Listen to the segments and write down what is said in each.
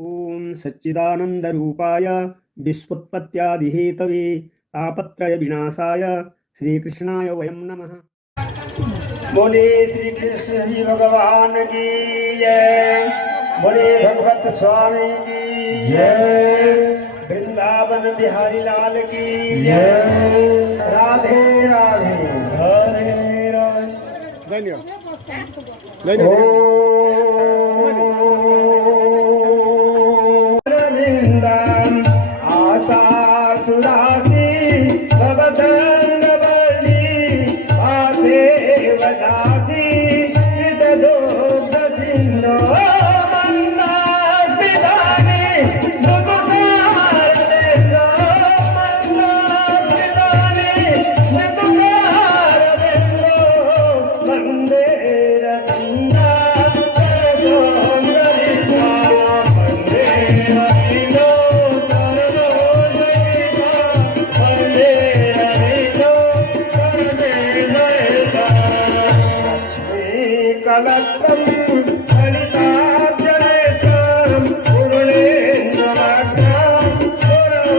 ओम सच्चिदानंदरूपाय विश्वोत्पत्त्यादिहेतवे तापत्रय विनाशाय श्रीकृष्णाय वयं नमः। बोले श्री कृष्ण जी भगवान की जय। बोले भगवत स्वामी की जय। वृंदावन बिहारी लाल की जय। राधे राधे हरे राधे। आशा सुरासी सब संग बली आसे वदासी विद दुग्ध सिंधु मंदास्मितानि मुकुटार देशो मंदास्मितानि मुकुटार देशो वंदे रविंदा कलत्तम ललिताब्जनेत्रम पूर्णेन्द्रनाथम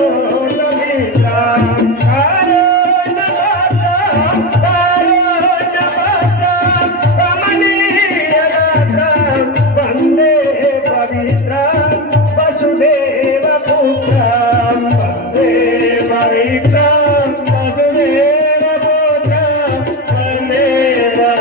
पुरोगमिताम कारुण्यगात्रम कारुण्यगात्रम कमनीयगात्रम वन्दे पवित्रम वसुदेवपुत्रम वन्दे पवित्रम वसुदेवपुत्रम वन्दे पवित्रम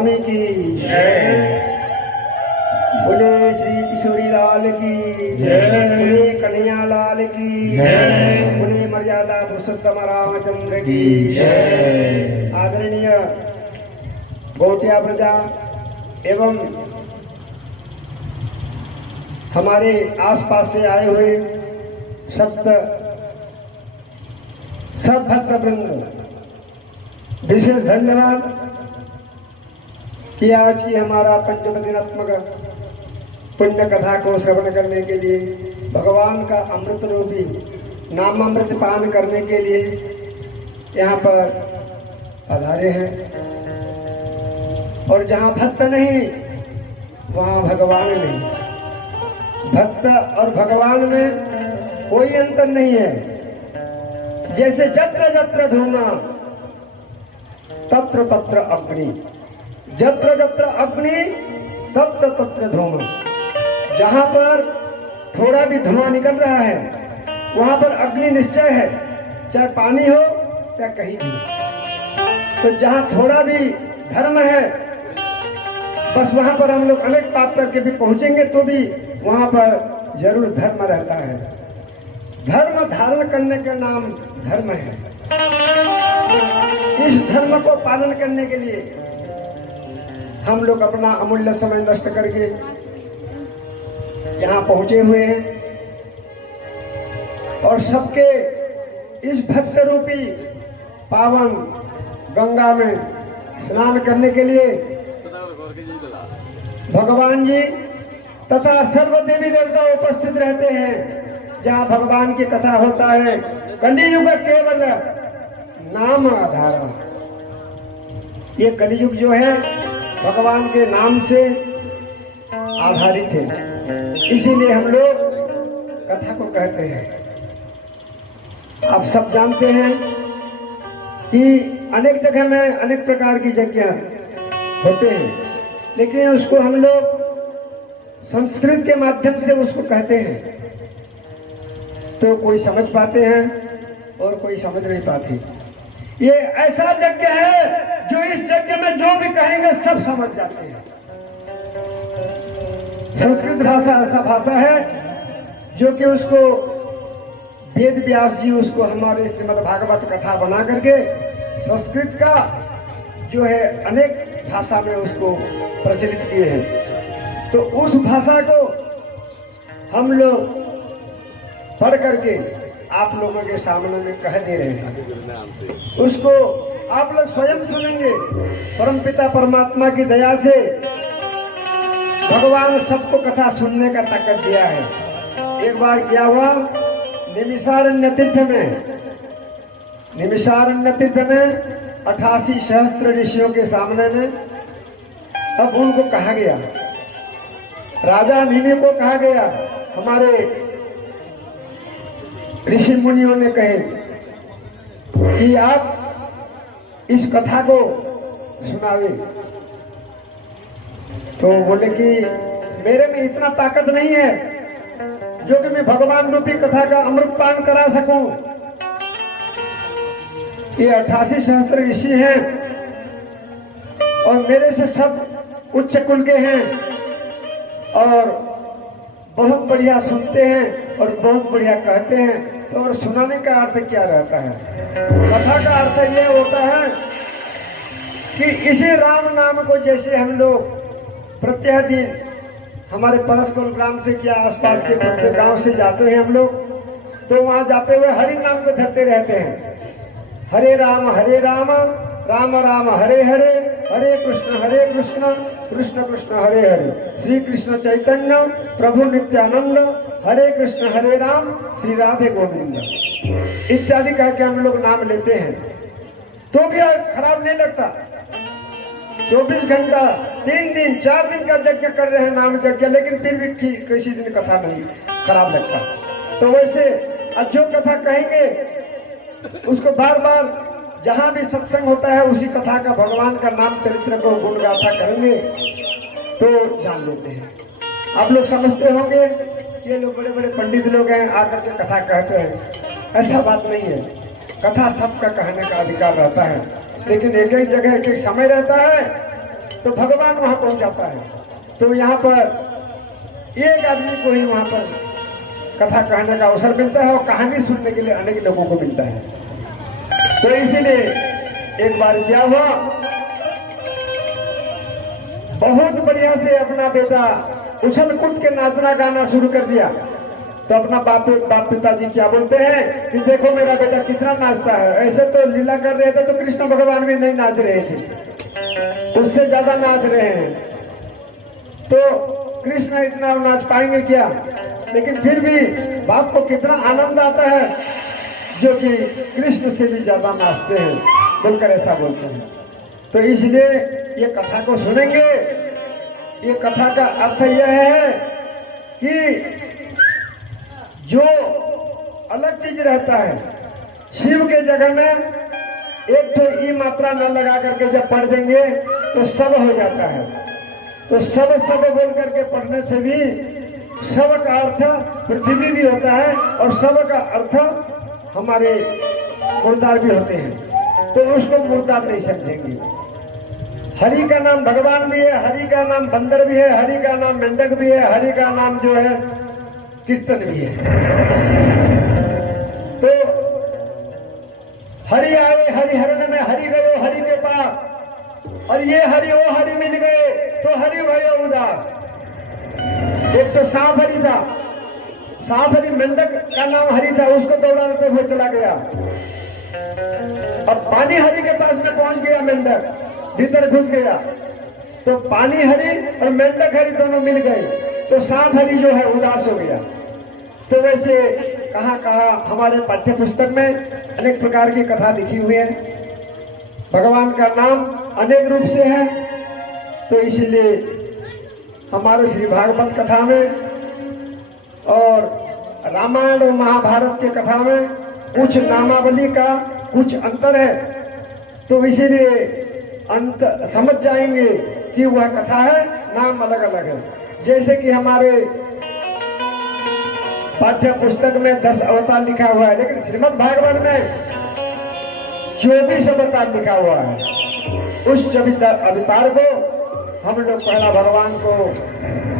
स्वामी की जय बोले श्री किशोरी लाल की जय। बोले कन्हैया लाल की जय। बोले मर्यादा पुरुषोत्तम रामचंद्र की जय। आदरणीय गौटिया प्रजा एवं हमारे आसपास से आए हुए सब भक्त वृंद विशेष धन्यवाद कि आज की हमारा पंचम दिनात्मक पुण्य कथा को श्रवण करने के लिए भगवान का अमृत रूपी नामामृत पान करने के लिए यहाँ पर पधारे हैं। और जहाँ भक्त नहीं वहाँ भगवान नहीं। भक्त और भगवान में कोई अंतर नहीं है। जैसे जत्र जत्र धूमा तत्र तत्र अग्नि, जत्र जत्र अग्नि तत्र तत्र धूमा। जहां पर थोड़ा भी धुआं निकल रहा है वहां पर अग्नि निश्चय है, चाहे पानी हो चाहे कहीं भी। तो जहां थोड़ा भी धर्म है बस वहां पर हम लोग अनेक पाप करके भी पहुंचेंगे तो भी वहां पर जरूर धर्म रहता है। धर्म धारण करने का नाम धर्म है। इस धर्म को पालन करने के लिए हम लोग अपना अमूल्य समय नष्ट करके यहाँ पहुंचे हुए हैं और सबके इस भक्त रूपी पावन गंगा में स्नान करने के लिए भगवान जी तथा सर्व देवी देवता उपस्थित रहते हैं। जहाँ भगवान की कथा होता है कलियुग केवल नाम आधार। ये कलियुग जो है भगवान के नाम से आधारित है, इसीलिए हम लोग कथा को कहते हैं। आप सब जानते हैं कि अनेक जगह में अनेक प्रकार की यज्ञ होते हैं, लेकिन उसको हम लोग संस्कृत के माध्यम से उसको कहते हैं तो कोई समझ पाते हैं और कोई समझ नहीं पाते। ये ऐसा यज्ञ है जो इस यज्ञ में जो भी कहेंगे सब समझ जाते हैं। संस्कृत भाषा ऐसा भाषा है जो कि उसको वेद व्यास जी उसको हमारे श्रीमद् भागवत कथा बना करके संस्कृत का जो है अनेक भाषा में उसको प्रचलित किए हैं। तो उस भाषा को हम लोग पढ़ करके आप लोगों के सामने में कह दे रहे हैं। उसको आप लोग स्वयं सुनेंगे। परमपिता परमात्मा की दया से भगवान सबको कथा सुनने का ताकत दिया है। एक बार क्या हुआ निमिषारण्य तीर्थ में 88 सहस्त्र ऋषियों के सामने में अब उनको कहा गया, राजा निमि को कहा गया, हमारे ऋषि मुनियों ने कहे कि आप इस कथा को सुनावे। तो बोले कि मेरे में इतना ताकत नहीं है जो कि मैं भगवान रूपी कथा का अमृत पान करा सकूं। ये 88 सहस्त्र ऋषि हैं और मेरे से सब उच्च कुल के हैं और बहुत बढ़िया सुनते हैं और बहुत बढ़िया कहते हैं। तो और सुनाने का अर्थ क्या रहता है? कथा का अर्थ ये होता है कि इसी राम नाम को जैसे हम लोग प्रत्येक दिन हमारे परस्पर ग्राम से क्या आसपास के प्रत्येक गांव से जाते हैं हम लोग, तो वहां जाते हुए हरि नाम को धरते रहते हैं। हरे राम राम राम हरे हरे, हरे कृष्ण कृष्ण कृष्ण हरे हरे, श्री कृष्ण चैतन्य प्रभु नित्यानंद, हरे कृष्ण हरे राम, श्री राधे गोविंद इत्यादि कह के हम लोग नाम लेते हैं। तो भी खराब नहीं लगता। 24 घंटा 3 दिन 4 दिन का यज्ञ कर रहे हैं, नाम यज्ञ, लेकिन फिर भी किसी दिन कथा नहीं खराब लगता। तो वैसे जो कथा कहेंगे उसको बार बार जहां भी सत्संग होता है उसी कथा का भगवान का नाम चरित्र को गुण गाथा करेंगे तो जान लेते हैं। आप लोग समझते होंगे ये लोग बड़े बड़े पंडित लोग हैं आकर के कथा कहते हैं। ऐसा बात नहीं है। कथा सबका कहने का अधिकार रहता है, लेकिन एक एक जगह एक एक समय रहता है तो भगवान वहां पहुंच जाता है। तो यहाँ पर एक आदमी को ही वहां पर कथा कहने का अवसर मिलता है और कहानी सुनने के लिए अनेक लोगों को मिलता है। तो इसीलिए एक बार क्या हुआ, बहुत बढ़िया से अपना बेटा उछल कूद के नाचना गाना शुरू कर दिया। तो अपना बाप पिताजी क्या बोलते हैं कि देखो मेरा बेटा कितना नाचता है, ऐसे तो लीला कर रहे थे तो कृष्ण भगवान भी नहीं नाच रहे थे, उससे ज्यादा नाच रहे हैं, तो कृष्ण इतना नाच पाएंगे क्या। लेकिन फिर भी बाप को कितना आनंद आता है जो कि कृष्ण से भी ज्यादा नाचते हैं, बोलकर ऐसा बोलते हैं। तो इसलिए ये कथा को सुनेंगे। ये कथा का अर्थ यह है कि जो अलग चीज रहता है, शिव के जगह में एक तो ई मात्रा न लगा करके जब पढ़ देंगे तो सब हो जाता है। तो सब सब बोल करके पढ़ने से भी सब का अर्थ पृथ्वी भी होता है और सब का अर्थ हमारे मुर्दार भी होते हैं, तो उसको मुर्दार नहीं समझेंगे। हरि का नाम भगवान भी है, हरि का नाम बंदर भी है, हरि का नाम मेंढक भी है, हरि का नाम जो है कीर्तन भी है। तो हरि आए हरिहरण में, हरि गयो हरि के पास, और ये हरि वो हरि मिल गए तो हरि भयो उदास। एक तो सांप हरि था, सांप हरि मेंढक का नाम हरि था, उसको दौड़ाते हुए चला गया। अब पानी हरि के पास में पहुंच गया, मेंढक भीतर घुस गया, तो पानी हरि और मेंढक हरि दोनों मिल गए, तो सांप हरि जो है उदास हो गया। तो वैसे कहाँ कहाँ हमारे पाठ्य पुस्तक में अनेक प्रकार की कथा लिखी हुई है, भगवान का नाम अनेक रूप से है। तो इसलिए हमारे श्री भागवत कथा में और रामायण और महाभारत के कथा में कुछ नामावली का कुछ अंतर है, तो इसीलिए अंत समझ जाएंगे कि वह कथा है, नाम अलग अलग है। जैसे कि हमारे पाठ्य पुस्तक में 10 अवतार लिखा हुआ है, लेकिन श्रीमद् भागवत में 24 अवतार लिखा हुआ है। उस 24 अवतार को हम लोग पहला भगवान को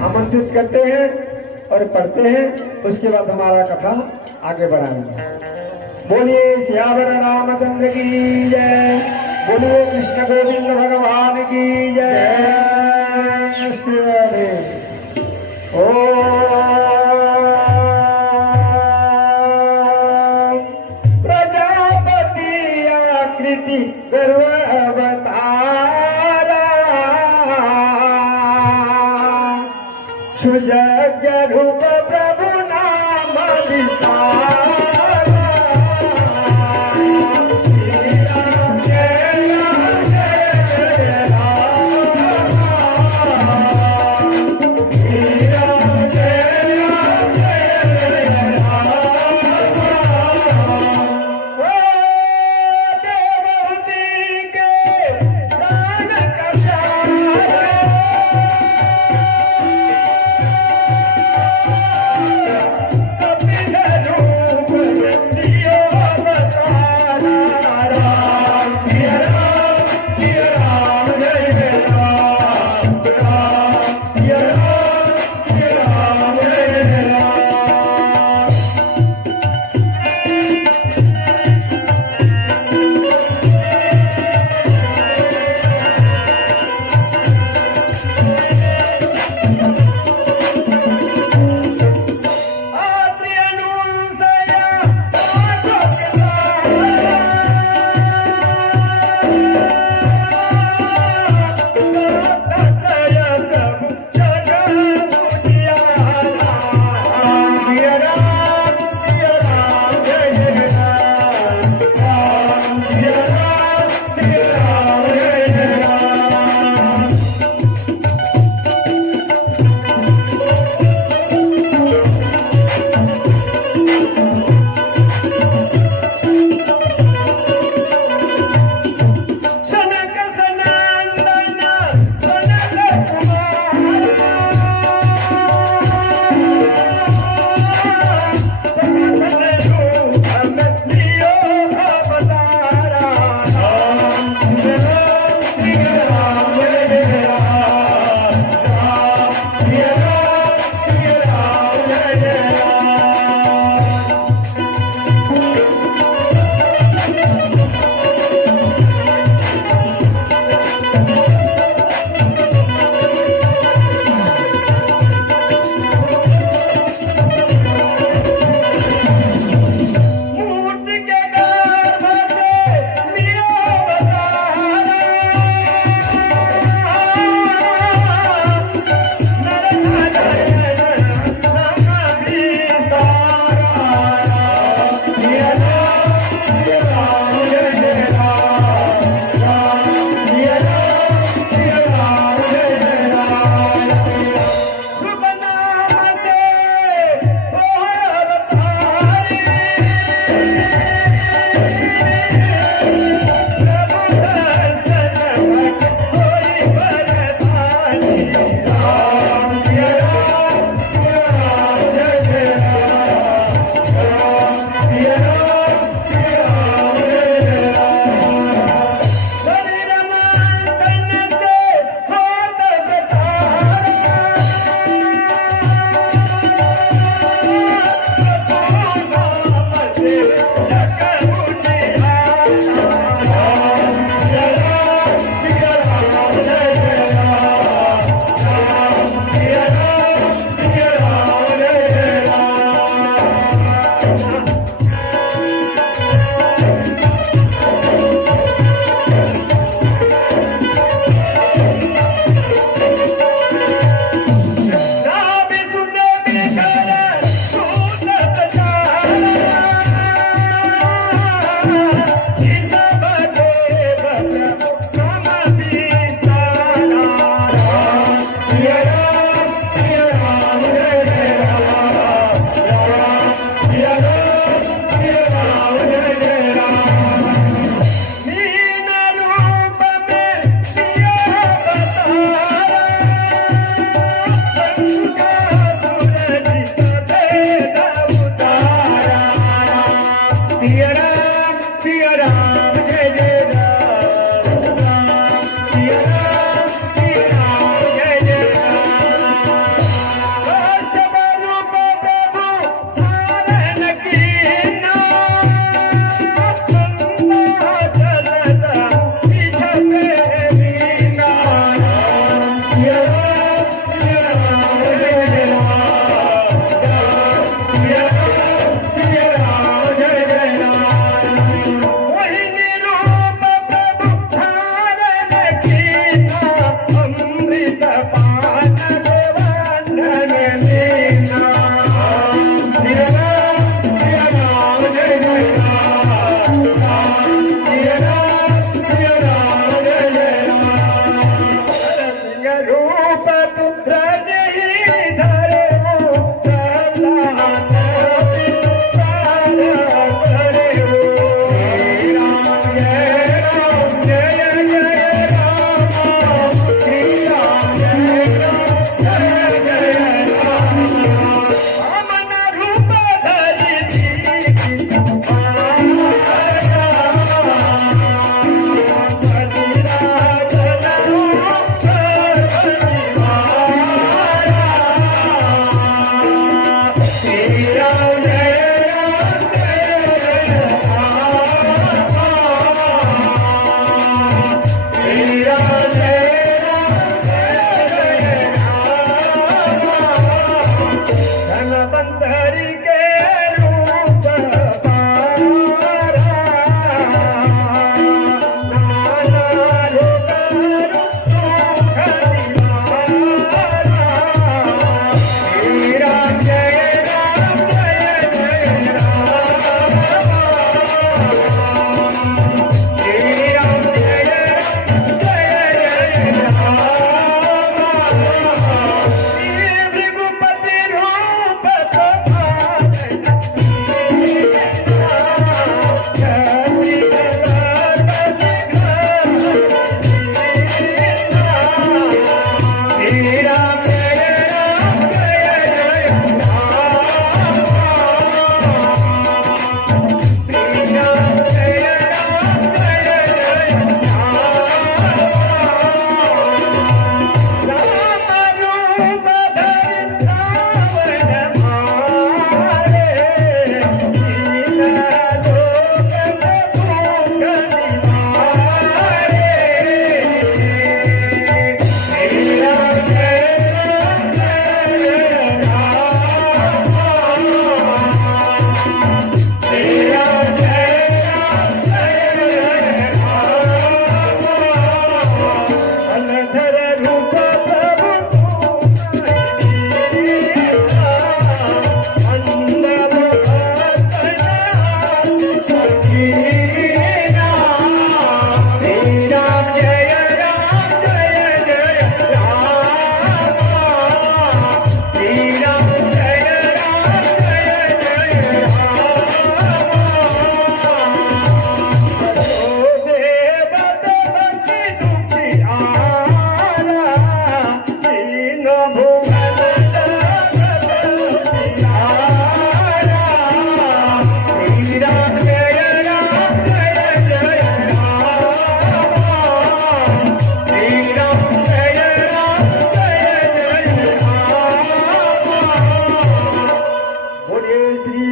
आमंत्रित करते हैं और पढ़ते हैं, उसके बाद हमारा कथा आगे बढ़ाएंगे। बोलिए सियावर रामचंद्र की जय, बोलिए कृष्ण गोविंद भगवान की जय। श्री हरि ओम। प्रजापति आकृति गर्व अवतारा, सुजग रूप प्रभु नाम विस्तारा। जय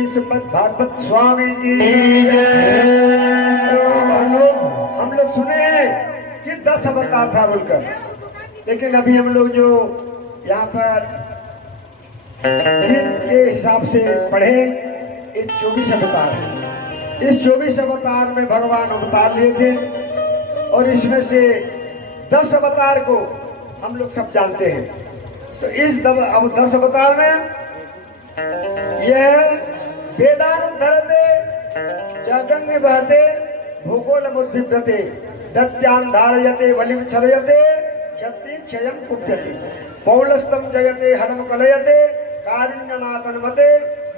श्रीमद् भागवत स्वामी की हम लोग सुने हैं कि 10 अवतार था बोलकर, लेकिन अभी हम लोग जो यहाँ पर गीत के हिसाब से पढ़े ये 24 अवतार है। इस 24 अवतार में भगवान अवतार लिए थे और इसमें से 10 अवतार को हम लोग सब जानते हैं। तो इस 10 अवतार में यह वेदानुद्धरते जगन्य बहते भूगोलमुद्भिद्यते दत्यान धारयते वलिम छलयते क्षति क्षयं कुप्यते पौलस्तम जयते हनम कलयते कारुण्यनाथनमते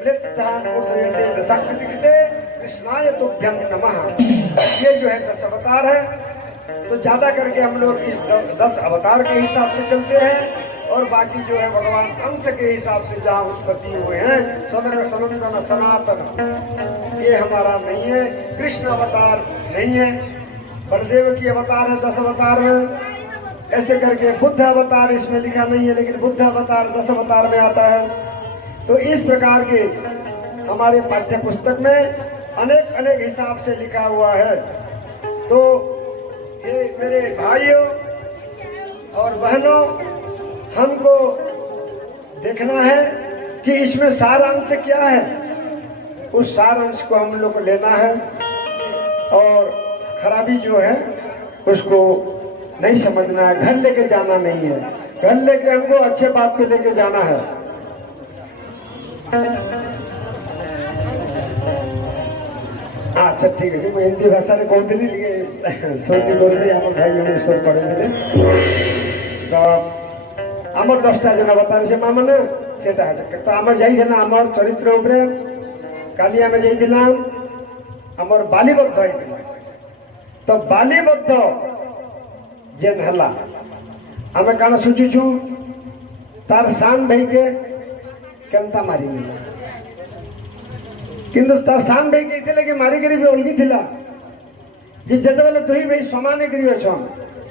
मृत्यान उदयते दशकृतिकृते कृष्णाय तुभ्यं नमः। ये जो है 10 अवतार है। तो ज्यादा करके हम लोग इस 10 अवतार के हिसाब से चलते हैं और बाकी जो है भगवान अंश के हिसाब से जहाँ उत्पत्ति हुए हैं सनक सनंदन सनातन ये हमारा नहीं है। कृष्ण अवतार नहीं है, बलदेव की अवतार है 10 अवतार में। ऐसे करके बुद्ध अवतार इसमें लिखा नहीं है, लेकिन बुद्ध अवतार 10 अवतार में आता है। तो इस प्रकार के हमारे पाठ्य पुस्तक में अनेक अनेक हिसाब से लिखा हुआ है। तो ये मेरे भाइयों और बहनों, हमको देखना है कि इसमें सार अंश क्या है। उस सार अंश को हम लोग को लेना है और खराबी जो है उसको नहीं समझना है, घर लेके जाना नहीं है। घर लेके हमको अच्छे बात को लेके जाना है। अच्छा ठीक है, मैं हिंदी भाषा में कहती शैली बोलते आम भाई जन ईश्वर पढ़े तो आमर 10टा जन अवतार से माँ मैंने सेटा है। तो आम जाइना आमर चरित्र उपरे काली आम जाइना आमर बालीबद्ध होता। तो बालीबद्ध जेन हला आम काण सुचुछु तार सान भाई के केनता मारी किंतु तार सान भाई के कि मारिकी भी अलगी थिला जे जेतेबेले दुई भाई समान करी अछन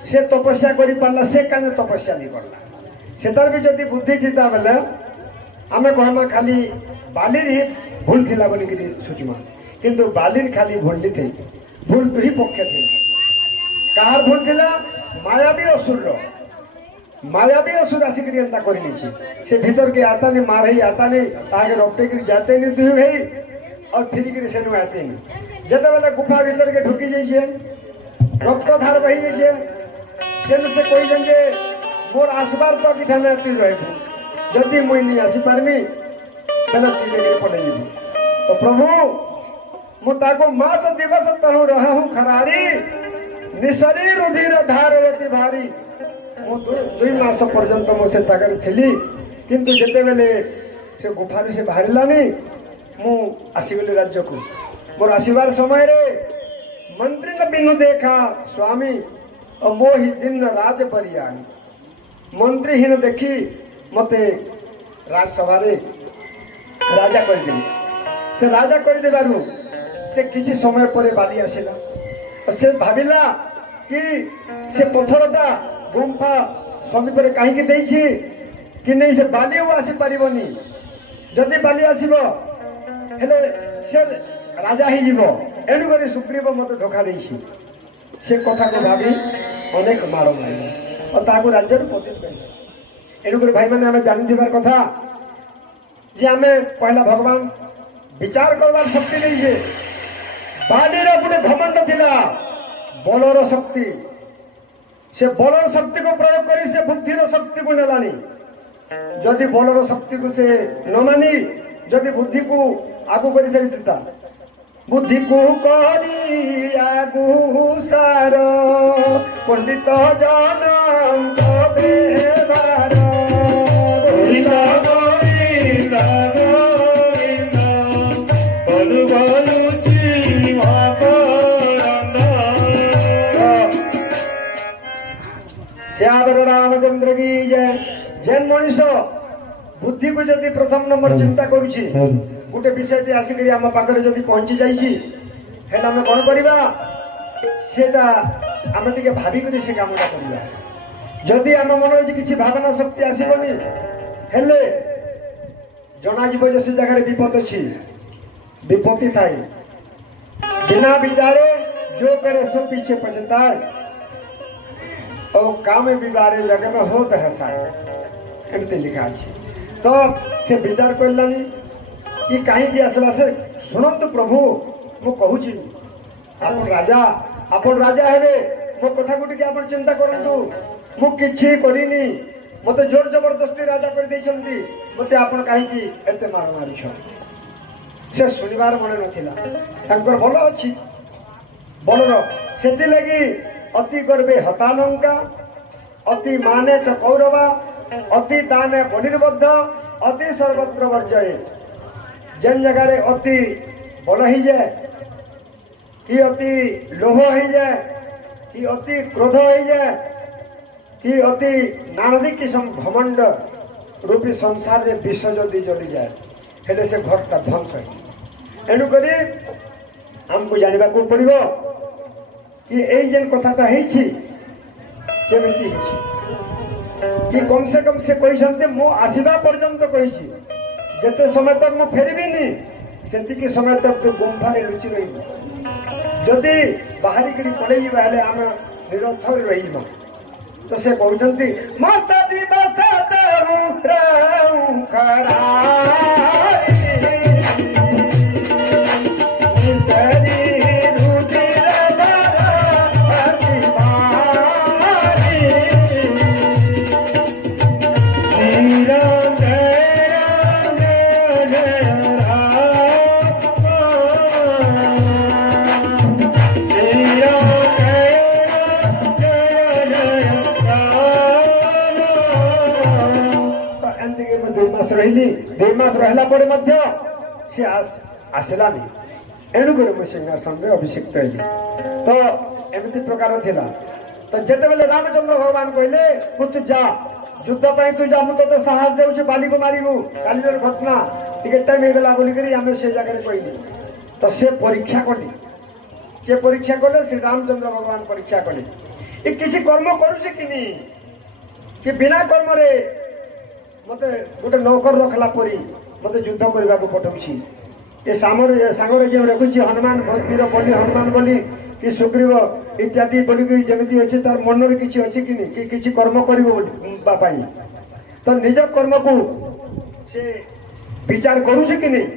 से तपस्या करि पारला से काने तपस्या नहीं करला सेतार भी जदि बुद्धि चिता बेले आमे कहमा खाली बालिर ही भूल थिला बोली कि सुचमा किंतु बालिर खाली भूल नहीं थी, भूल दुई पक्ष थी। कार भूल थिला मायावी असुर मायावी असुर आसिक एंता करनी से भीतर के आता नहीं मार ही आता नहीं आगे रपटे कर जाते नहीं दुई भाई और फिर कर से आते नहीं। जते बेले गुफा भीतर के ढुकी जाइए रक्तधार बही जाइए फिर से कोई जन जे मोर आसबार तो किठा में आती रहे जदि मुई नहीं आसी पारमी पहले तीन पड़े तो प्रभु मुझको मास दिवस तहु रहा हूँ खरारी निशरी रुधिर धारयति भारी दुई मास पर्यंत मुझे तागर थी किंतु जिते बेले से गुफार से बाहरलानी मु आसगली राज्य को मोर आसबार समय रे मंत्री ने बिनु देखा स्वामी और मोहि दिन राज परिया मंत्रीहीन देखी मते राजसभा राजा कर से राजा कर देबारु से किसी समय पर बाली आसिला और से भाविला कि से पत्थरटा गुंफा समीप कहीं देछि कि नहीं से बाली आसी पारिबनी जदि बाली आसीबो हेले से राजा ही जीवो एनु करी सुग्रीव मते धोखा देछि से कथा को भावी अनेक मारो मारिला और ताकू राज्य पतित कर एनुक भाई मैंने आम जानी कथा जे आम पहला भगवान विचार करवार शक्ति नहीं है बालीर गोटे घमंड थिला बलर शक्ति से बलर शक्ति को प्रयोग करी से बुद्धिर शक्ति को नेलानी जदि बलर शक्ति को से न मानी जदि बुद्धि को आगू कर सारी बुद्धि को करी आगू सार पंडित जनम बेबार श्याम रामचंद्र की जय। जेन मनीष बुद्धि को जदि प्रथम नंबर चिंता करुछि गोटे विषय आसिक आम पाखे जदि पहुंची जाइए आम कौन करवा सेटा आम टे भाविक से कामटा करवा जदि आम मन किसी भावना शक्ति आसबनी हेले जना से जगह विपद अच्छी विपत्ति थाई बिना विचारे जो करे सो पीछे पछताए और काम बिबारे जगह में होत हसाए एमती लिखा अछि तो से विचार करलानी कि कहीं आसला से शुणु प्रभु मु कहूची आपण राजा हेबे मो कथा को टिके आपण चिंता करंतु मु किछि करिनी मते जोर जबरदस्ती राजा कर दैछंती मते आपण काहे की एते मार मारिछ से सुनिबार मन नथिला तांकर भल अछि बलर सेति लगी अति गर्वे हतानंका अति माने च कौरवा अति दाने बलिर्बद्ध अति सर्वत्र वर्जय जेन जगह अति बल ही जाए कि अति लोभ हो जाए कि अति क्रोध हो जाए कि अति नानादी किस्म घमंड रूपी संसार रे विष जदि जली जाए हेले से घरटा ध्वंस है एणुक आमको जानवा को पड़ो कि एई जेन कथाटा हेछि केमिति हेछि कि कम से कहते मो आसवा पर्यंत कही जेते समय तक मु फेरबिनी सेतिकी समय तक तो गुंफारे लुचि रही जदि बाहरी करी पड़े हेले आम निरर्थर रही तो से कहते मस्ती बसते दुई मास रहा सी आसलानी एणुक सिंहासन में अभिषिक्त हली तो एमती प्रकार थिला तो जिते बेले रामचंद्र भगवान कहले तू जा युद्ध पर तू जा मुझे तो साहस दे बाली को मारू काली घटना टिके टाइम होगा बोलिक आम से जगह कहली तो से परीक्षा कली से परीक्षा कले श्री रामचंद्र भगवान परीक्षा कले ये किसी कर्म करुचे कि बिना कर्म रे मते गोटे नौकर रखला परी मते युद्ध करने को पठाऊँ ये सांगर जो रखुची हनुमान वीर बलि हनुमान बलि कि सुग्रीव इत्यादि बोलिक जमी अच्छे तार मन किसी अच्छी कि नहीं कि किसी कर्म कर तो निज कर्म को से विचार करुचे कि नहीं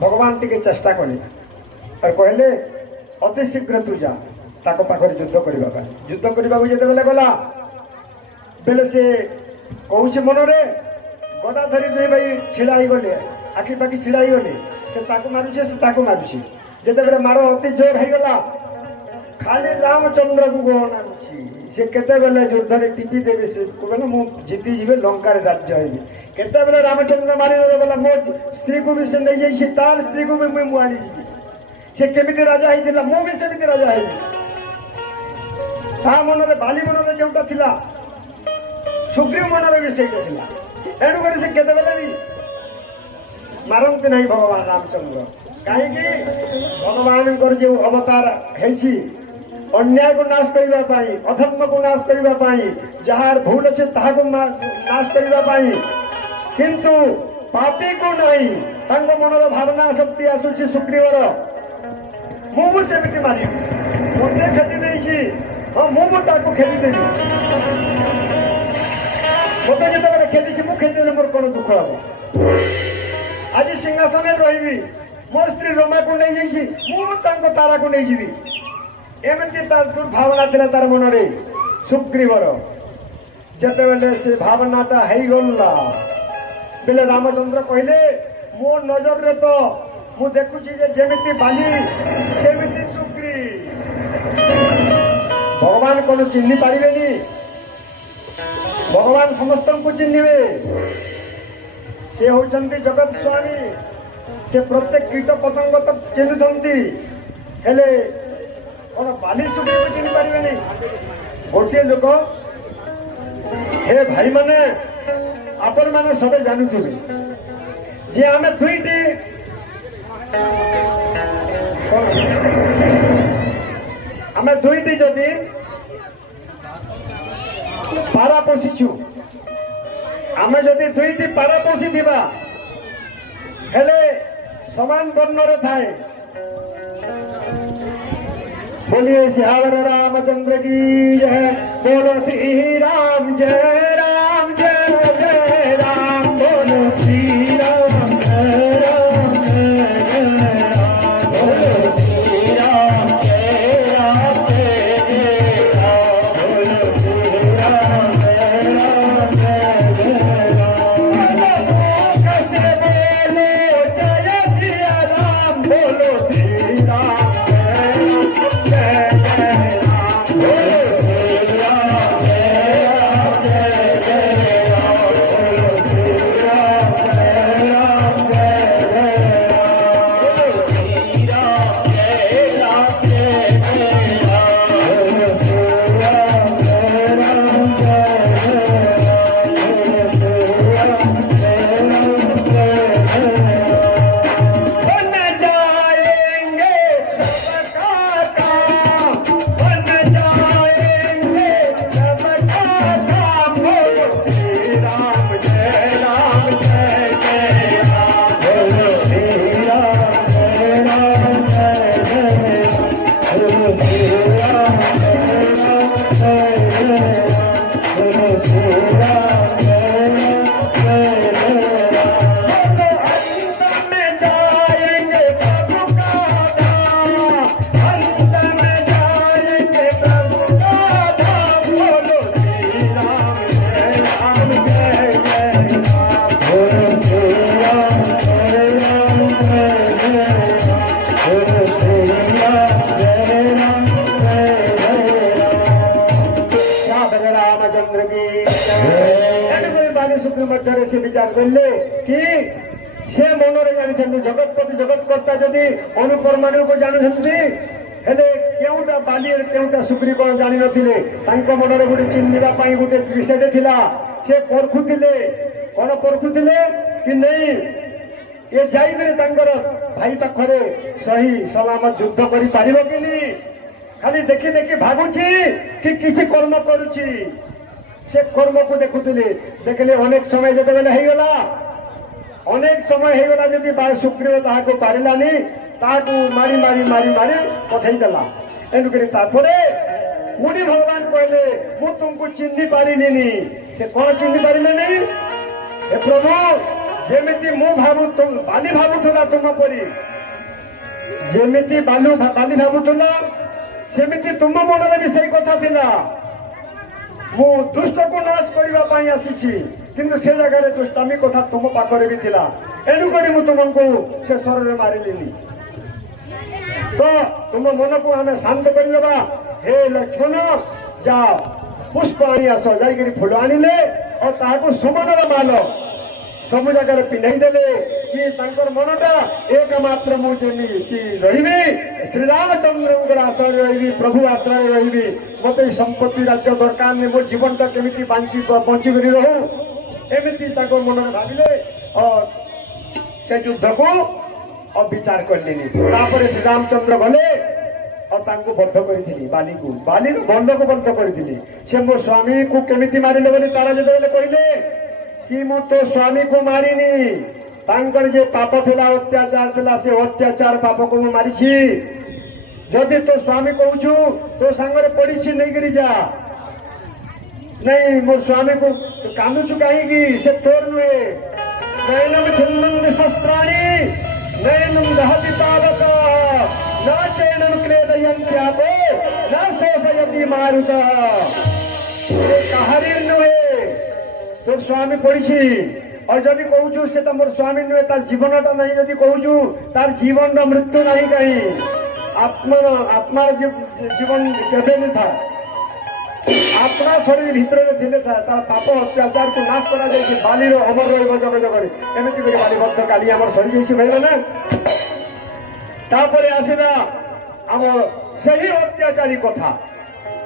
भगवान टिके चेष्टा कले और कहले अति शीघ्र तू जा ताको पाखरे युद्ध करने युद्ध करने जिते गला बेले से कौच मनरे गदा धरी दुई भाई छिड़ा गले आखि पाखि छिड़ा गले से मारुचे से मारुचे जिते बेले मार अति जोर होगा खाली रामचंद्र को गहना से केते बेले युद्ध में टीपी देवे से कहले मु जीती जीवे लंकार राज्य हेबी केते बेले रामचंद्र मारी बोला मो स्त्री को भी से नहीं जाइए तार स्त्री को भी मुझे मुआनी जी से केमिति राजा होता मु भी सेमिति राजा हेबी ता मनरे बाली मनरे जोटा थिला सुग्रीव मनरे भी सेटा थिला एणु करे से केते बेले भी मारंती नहीं भगवान रामचंद्र कहीं भगवान जो अवतार है अन्याय को नाश करने अधर्म को नाश करने जार भूल अच्छे नाश करने किंतु पापी को नहीं मनर भावना शक्ति आसूची सुग्रीवर मुझे मारि मत खेची देसी हाँ मुझे खेचीदेवी मत जो खेची मुझे खेचीदे मोर कौन दुख हम आज सिंहासन रही मो स्त्री रमा को नहीं जाइए तारा को नहीं जीवी एमती तार दुर्भावना थिला तार मनरे सुग्रीवर जते बेले से भावनाटा है गला बेले रामचंद्र कहले मो नजर रे तो मु देखुची जे जेमिति बाली सेमिति सुग्रीव भगवान कोन चिन्हि पारिबेनी भगवान समस्त को चिन्हिबे से होचंती जगत स्वामी से प्रत्येक कीट पतंग तक चिन्हुंती हेले कौन बाली सुग्रीव चिन्ह पारे नहीं गोटे लोक हे भाई माने आपण माने सबे जानुथिबे जे आमे दुईटी आमे दुईटी जदि पारा पोषिछु आमे जदि दुईटी पारा पोषि दिबा हेले समान वर्णर थाए। बोलिए सियावर रामचंद्र की जय, बोलो श्री राम जय राम जय जय राम, बोलो श्री राम जय राम जय जय राम, बोलो श्री राम जय राम जय जय राम, बोलो श्री राम जय राम जय जय राम, कैसे बोलो जय सिया राम, बोलो श्री राम मध्य से विचार कले कि से मनरे जानी जगतपति जगतकर्ता जदि अनुपरमाणु को जानते हेले केउटा बाली केउटा सुक्री कौन जानी नथिले तांको मनरे गोटे चिन्हिबा पई गोटे विषयटे थिला से परखुथिले कौन परखुथिले कि नहीं ये जाइबे तांकर भाई पाखरे सही सलामत युद्ध करि पारिबो कि नहीं खाली देखि देखि भागुछि कि किछि कर्म करूछि से कर्म को देखुले देखले अनेक समय जब होगला अनेक समय होगला जदि सुग्रीव ताको पारिलानी ताको मारी मारी मारी मारी पठेदेला एणुकरी मुनि भगवान कहले मु तुमको चिन्हि पारिनी से कौन चिन्हि पारिले नहीं हे प्रभु जेमिति मु भाबु तुम बाली भाबुला तुम परी जेमिति बाली भाबुला सेमिति तुम मन में भी सही कथा थिला मु दुष्ट को नाश करने आसी किंतु से जगह दुष्टामी कथा तुम पाखरे भी थिला एणुक मु तुमको से स्वर मारिली तो तुम मन को आम शांत करदेवा हे लक्ष्मण जाओ पुष्प आनी आस जा फूल आनिले और ताको सुमनर माल सब जगह पिंधाईदे कि मनटा एकमात्र मुझे रही श्रीरामचंद्र आश्रय रही प्रभु आश्रय रही मत संपत्ति राज्य दरकार नहीं मो जीवन टा केमी बंची कर रहू एमती मन में भाविले और से युद्ध को अब विचार करनी श्रीरामचंद्र गले और बद्ध करी बाली को बाली बंध को बद्ध करी से मो स्वामी को केमी मारे बोली तारा जो कहले कि मु तो स्वामी को मारिनी तांकर जे पाप थिला अत्याचार थिला से अत्याचार पाप को मु मारी छी जदि तो स्वामी कहूछु तो संगरे पड़ी छी नहीं करी जा नहीं मोर स्वामी को तो कांदुछु कहीं से तोर नुए नयनम छिन्नम शस्त्राणि नयनम दहति तावत न चैनम क्लेदयन्त्यापो न शोषयति मारुता कहारी नुए तोर स्वामी पड़ी और जदि कहूँ से तो मोर स्वामी नुहे तार जीवनटा नहीं जदि कहूँ तार जीवन मृत्यु नहीं कहीं आत्मार जीवन केवे नहीं था आत्मा शरीर भितर थे तार पाप अत्याचार को नाश करा बाली अमर रही जग जगह एमती बाली बद्ध काली आम सरी जाइए भाई ना तापर आसला आम से अत्याचारी कथा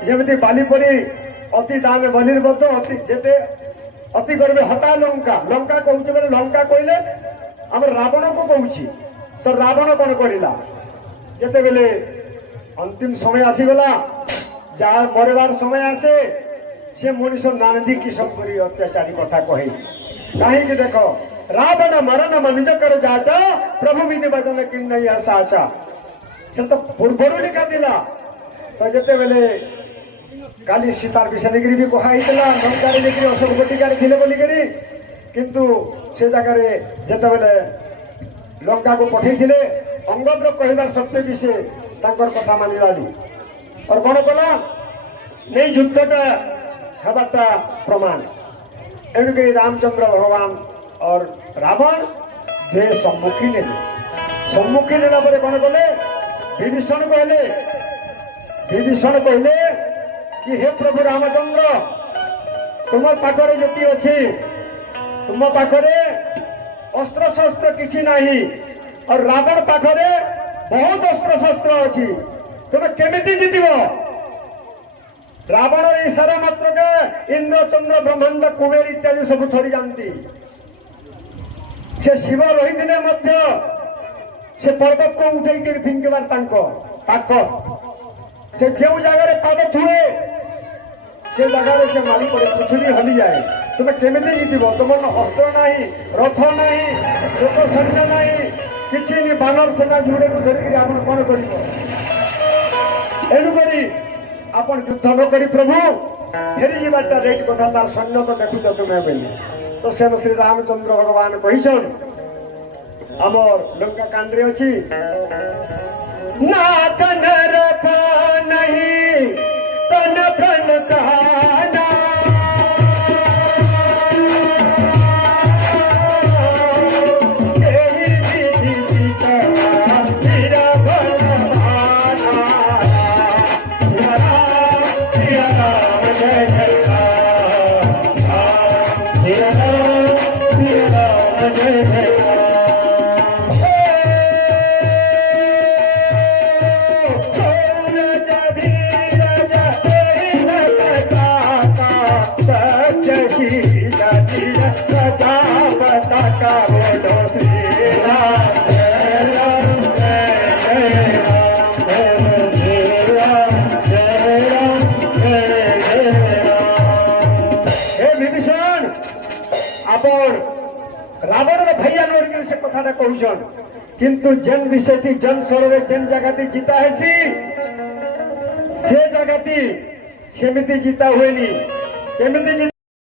जमी बाली परी अति दामे बलिर बद्ध अति जेते अति करबे हटा लंका लंका कहूँ बोले लंका कहले आम रावण को कहूँ तो रावण कौन करला जिते बेले अंतिम समय आसीगला जहाँ मरबार समय आसे से मनीष नांदी किसम कर अत्याचारी कथा कहे कहीं देख रावण मरण मनुज कर जाचा प्रभु विधि वचन कि नहीं साचा से तो पूर्वर लिखा थिला तो जते बेले काली सीतार विषय निकरी भी कहाई लंकार निकरी अशोक बटिकार थिले बोली करी किंतु से जगह जते बेले लंका को पठे थिले अंगद कहबार सत्य भी से तांकर कथा मानि लाली और कौन कला नहीं युद्धटा हबाटा प्रमाण एणुक रामचंद्र भगवान और रावण जे सम्मुखी ने नेला कौन कले विभीषण कहले कि हे प्रभु रामचंद्र तुम पाखरे जति अच्छी तुम पाखरे अस्त्र शस्त्र किसी नहीं और रावण पाखरे बहुत अस्त्र शस्त्र अच्छी तुम केमिति जीतब रावण इशारा मात्र के इंद्र चंद्र ब्रह्मांड कुबेर इत्यादि सब थरी जानती से शिव रही से पर्वत को उठे फिंगबार ताकत से जो जगह पाद थुए से जगह से मारी पड़े पृथ्वी हली जाए तुम केमिति जीतब तुम अस्त्र नहीं रथ नहीं लोक सैन्य नहीं किसी नहीं बानर सेना जुड़े को धरिक आप कौन कर आपण युद्ध न करी प्रभु फेरी जीवाटा रेट कथा तार सैन्य तो देखुच तुम्हें बोली तो से श्री रामचंद्र भगवान कहीछन आमर लंका कांड्रे अच्छी नाथ नरथ नहीं तन प्रण कहना रावण भैया नोड़ से कथा कहन किंतु जेन विषय जन स्वर जेन जगह जीता है से जगह सेमती जीता हुए